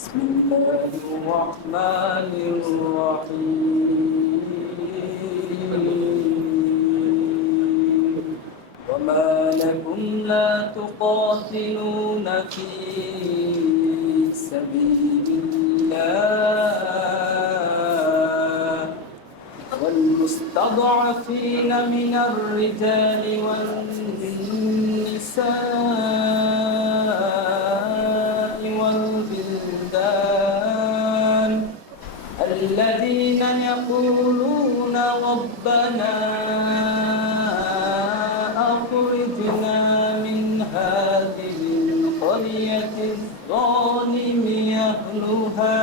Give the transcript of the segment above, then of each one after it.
بسم الله الرحمن الرحيم وما لكم لا تقاتلون في سبيل الله والمستضعفين من الرجال والنساء والبلدان الذين يقولون ربنا أخرجنا من هذه القرية الظالم أهلها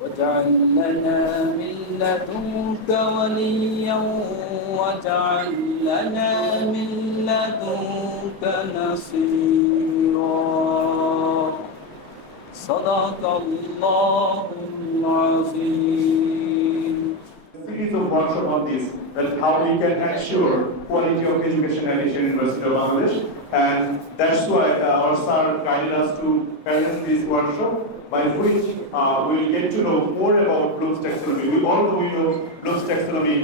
واجعل لنا من لدنك وليا واجعل لنا من لدنك نصيرا صدق الله العظيم. Series of workshop on this, that how we can ensure quality of education at Asian University of Bangladesh, and that's why our sir guided us to parent this workshop, by which we will get to know more about Bloom's taxonomy. We all know Bloom's taxonomy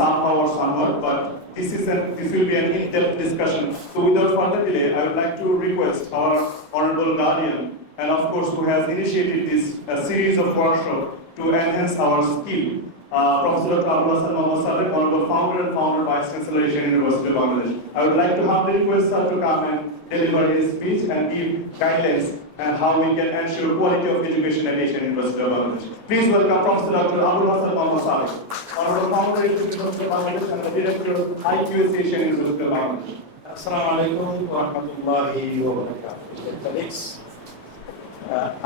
somehow or somewhat, but this will be an in-depth discussion. So without further delay, I would like to request our honorable guardian, and of course who has initiated this series of workshops to enhance our skill, Professor Dr. Abul Hasan Mohammad Sadiq, Honorable Founder and Vice Chancellor, Asian University of Bangladesh. I would like to humbly request sir to come and deliver his speech and give guidelines and how we can ensure quality of education at Asian University of Bangladesh. Please welcome Professor Dr. Abul Hasan Mohammad Sadiq, Honorable Founder, Asian University of Bangladesh, and the Director of IQS Asian University of Bangladesh. Assalamu alaikum wa rahmatullahi wa barakatuh.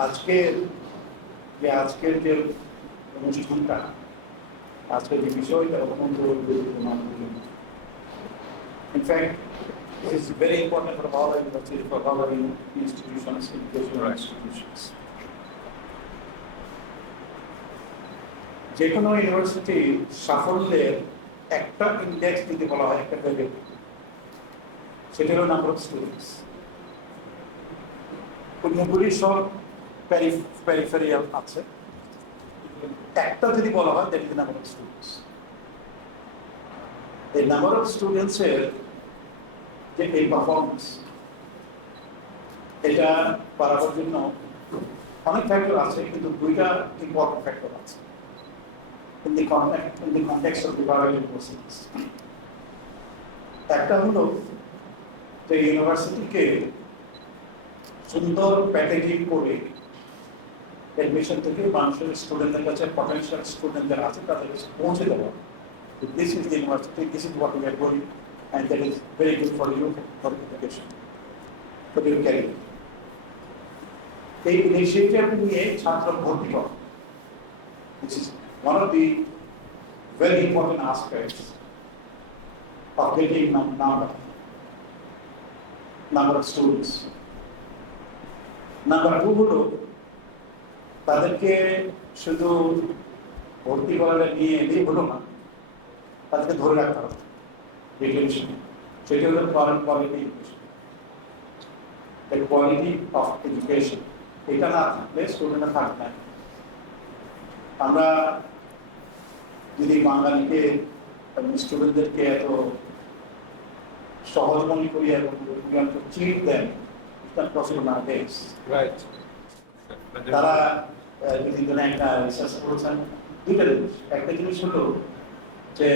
আজকের যে অনুষ্ঠানটা, আজকের যে বিষয়টা অত্যন্ত গুরুত্বপূর্ণ। In fact, it is very important for all universities, for all our institutions, educational institutions. যে কোনো ইউনিভার্সিটি সাফল্যের একটা ইন্ডেক্স দিতে বলা হয়, একটা ভ্যালু, সেটা হলো নাম্বার অফ স্টুডেন্টস। অন্যগুলি সব পেরিফেরিয়াল আছে, একটা যদি বলা হয় that is number of students. এই নাম্বার অফ স্টুডেন্টসের যে এই পারফরমেন্স, এটা বাড়াবার জন্য অনেক ফ্যাক্টর আছে, কিন্তু দুইটা ইম্পর্টেন্ট ফ্যাক্টর আছে in the context of the private universities. একটা হলো যে ইউনিভার্সিটিকে সুন্দর প্যাকেজিং করে অ্যাডমিশন থেকে মানুষের স্টুডেন্টদের কাছে, পটেনশিয়াল স্টুডেন্টদের আছে, তাদের কাছে পৌঁছে দেওয়া। This is the university, this is what we are doing, and that is very good for you, for education, for your career. এই ইনিশিয়েটিভ নিয়ে ছাত্র ভর্তি করা, which is one of the very important aspects of getting number of students. Number two হলো তাদেরকে শুধু ভর্তি করাটা নিয়ে এলেই হলো না, তাদেরকে ধরে রাখতে হবে রিটেনশন। সেটা হলো quality education, quality of education. এটা না থাকলে স্টুডেন্টরা থাকবে না। আমরা যদি বাঙালিকে স্টুডেন্টদেরকে এত সহজ মনে করি এবং চিট দেন, তারা যদি একটা রিসার্চ করেছেন, দুইটা জিনিস। একটা জিনিস হলো যে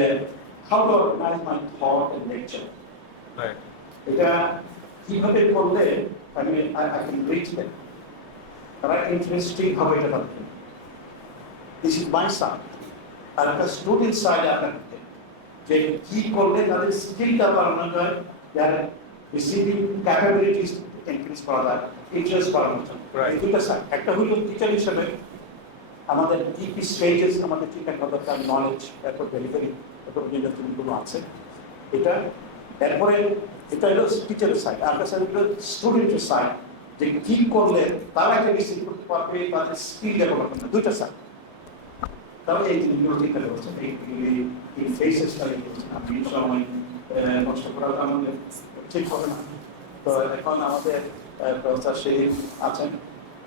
how to organise my thought and lecture, এটা কিভাবে করলে আমি আই ক্যান রিচ দেম, তারা ইন্টারেস্টিং হবে এটা ভাববে। This is my side. আর একটা স্টুডেন্ট সাইড আপনার যে কি করলে তাদের স্কিলটা বাড়ানো যায়, যার রিসিভিং ক্যাপাবিলিটিস ইনক্রিজ করা যায়, ইন্টারেস্ট বাড়ানো যায়। এই দুটো সাইড। একটা হলো টিচার হিসেবে আমাদের কি কি স্টেজেস আমাদের ঠিক একটা দরকার, নলেজ, তারপর ডেলিভারি, তারপর জিনিসগুলো আছে এটা। তারপরে এটা হলো টিচারের সাইড। আর একটা সাইড হলো স্টুডেন্টের সাইড, যে কি করলে তারা একটা রিসিভ করতে পারবে, তাদের স্কিল ডেভেলপমেন্ট, দুইটা সাইড। তাহলে এই জিনিসগুলো ঠিক করে হচ্ছে, এই ফেসেসটা আমি সময় নষ্ট করা আমাদের ঠিক হবে না। তো এখন আমাদের প্রফেসর শরীফ আছেন,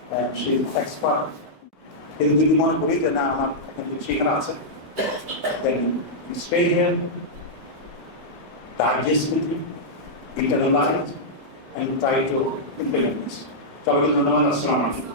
সে এক্সপার্ট। কিন্তু যদি মনে করি যে না আমার এখানে সেখানে আছে, then you stay here, digest with it, internalize, and try to implement this. সবাইকে ধন্যবাদ। আসসালামু আলাইকুম।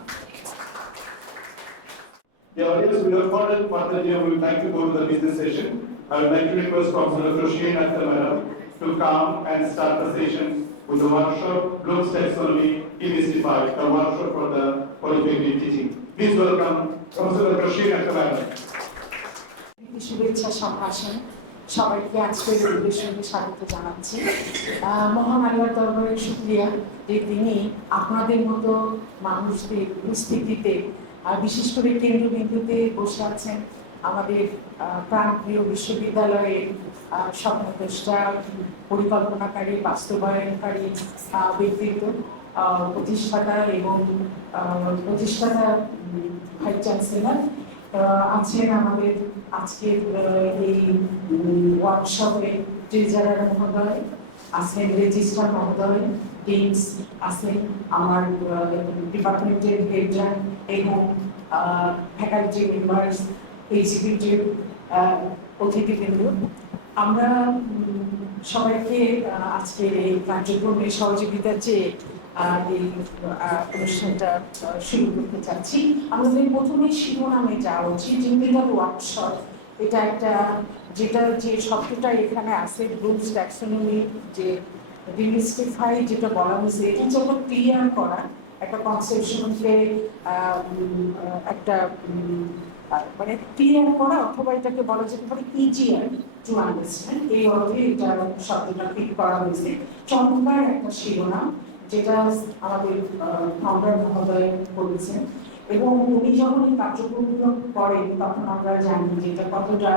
The audience, without further ado, we would like to go to the business session. I would like to request Professor Dr. Shirin Akhtar Madam to come and start the session with the workshop Bloom's Taxonomy Demystified, a workshop for the polytechnic teaching. Please welcome Professor Dr. Shirin Akhtar Madam. শুভেচ্ছা সম্ভাষণ সবাইকে আজকের উদ্দেশ্যের সঙ্গে স্বাগত জানাচ্ছি। মহান আল্লাহর দরবারে শুকরিয়া যে তিনি আপনাদের মতো মানুষদের উপস্থিতিতে বিশেষ করে কেন্দ্রবিন্দুতে বসে আছেন আমাদের প্রাণপ্রিয় বিশ্ববিদ্যালয়ের স্বপ্নদ্রষ্টা, পরিকল্পনাকারী, বাস্তবায়নকারী ব্যক্তিত্ব, প্রতিষ্ঠাতা এবং প্রতিষ্ঠাতা ভাইস চ্যান্সেলর আছেন আমাদের আজকের এই ওয়ার্কশপে ট্রেজারার মহোদয় আছেন, রেজিস্ট্রার মহোদয়, ডিনস আছেন, আমার ডিপার্টমেন্টের হেডরা এবং ফ্যাকাল্টি মেম্বার্স, এক্সিকিউটিভ অতিথিবৃন্দ। আমরা সবাইকে আজকের এই কার্যক্রমে সহযোগিতা চেয়ে এই অনুষ্ঠানটা শুরু করতে চাচ্ছি। আমাদের প্রথমে শিরোনামে যাওয়া উচিত, ইন্ডিভিজুয়াল ওয়ার্কশপ। এটা একটা যে শব্দটা এখানে আছে, ব্লুমস ট্যাক্সোনমি, যে ডিমিস্টিফাই যেটা বলা হয়েছে, এটা হচ্ছে একটা ক্লিয়ার করা, একটা কনসেপশনকে একটা মানে ক্লিয়ার করা, অথবা এটাকে বলা যেতে পারে ইজিয়ার টু আন্ডারস্ট্যান্ড। এই অর্থে এটা শব্দটা পিক করা হয়েছে। চমৎকার একটা শিরোনাম যেটা আমাদের ফাউন্ডার মহোদয় করেছেন, এবং উনি যখন এই কার্যক্রমগুলো করেন তখন আমরা জানি যে এটা কতটা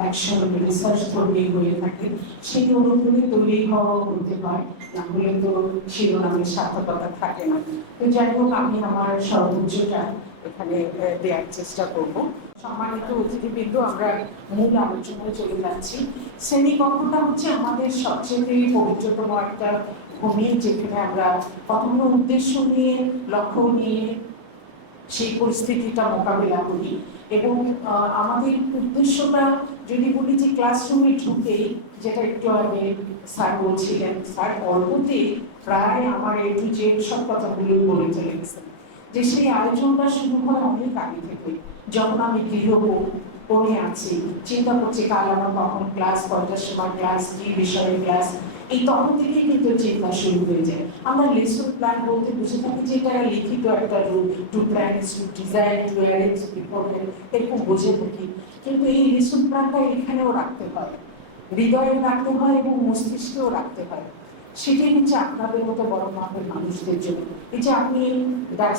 অ্যাকশন রিসার্চ ধর্মী হয়ে থাকে। সেই অনুকূলে তৈরি হওয়া হতে হয়, না হলে তো শিরোনামের সার্থকতা থাকে না। তো যাই হোক, আমি আমার সর্বোচ্চটা এখানে দেওয়ার চেষ্টা করব। সম্মানিত অতিথিবৃন্দ, আমরা মূল আলোচনায় চলে যাচ্ছি। শ্রেণীকক্ষটা হচ্ছে আমাদের সবচেয়ে পবিত্রতম একটা ভূমি, যেখানে আমরা কখনো উদ্দেশ্য নিয়ে, লক্ষ্য নিয়ে সেই পরিস্থিতিটা মোকাবিলা করি। এবং আমাদের উদ্দেশ্যটা যদি বলি যে ক্লাসরুমে ঢুকেই, যেটা একটু আগে স্যার বলছিলেন, স্যার অল্পতে প্রায় আমার A to Z সব কথাগুলো বলে চলে গেছেন, যে সেই আয়োজনটা শুরু হয় অনেক আগে থেকে। যখন আমি গৃহকোণে আছি, চিন্তা করছি কাল আমার কখন ক্লাস, কয়টার সময় ক্লাস, কি বিষয়ে ক্লাস, এই তখন থেকেই কিন্তু চিন্তা শুরু হয়ে যায়। আমরা লেসন প্ল্যান বলতে বুঝে থাকি যে এটা লিখিত একটা rule, to plan is to design, to arrange, beforehand, এরকম বুঝে থাকি। কিন্তু এই লেসন প্ল্যানটা এখানেও রাখতে হয়, হৃদয়ে রাখতে হয় এবং মস্তিষ্কেও রাখতে হয়। সেটাই হচ্ছে আপনাদের মতো বড় মাপের মানুষদের জন্য। এই যে আপনি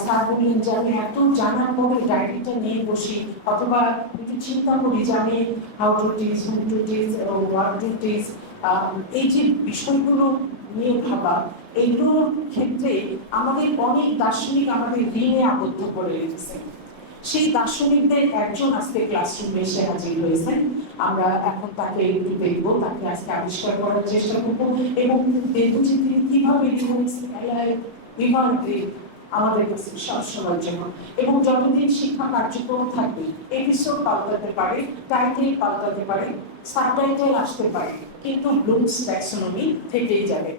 স্যার বললেন যে আমি এত জানার পরে ডায়েরিটা নিয়ে বসি, অথবা একটু চিন্তা করি যে আমি how to teach, home to teach, what to teach, এই যে বিষয়গুলো নিয়ে ভাবা, এইগুলোর ক্ষেত্রে আমাদের অনেক দার্শনিক আমাদের ঋণে আবদ্ধ করে রেখেছেন। সেই দার্শনিকদের একজন আজকে ক্লাসরুমে এসে হাজির হয়েছেন। আমরা এখন তাকে একটু দেখবো, তাকে আজকে আবিষ্কার করার চেষ্টা করবো, এবং দেখবো যে তিনি কিভাবে আমাদের কাছে সবসময়ের জন্য। এবং যতদিন শিক্ষা কার্যক্রম থাকবে, এপিসোড পাল্টাতে পারে, টাইটেল পাল্টাতে পারে, সাবটাইটেল আসতে পারে, কিন্তু ব্লুমস ট্যাক্সোনমি থেকেই যাবে।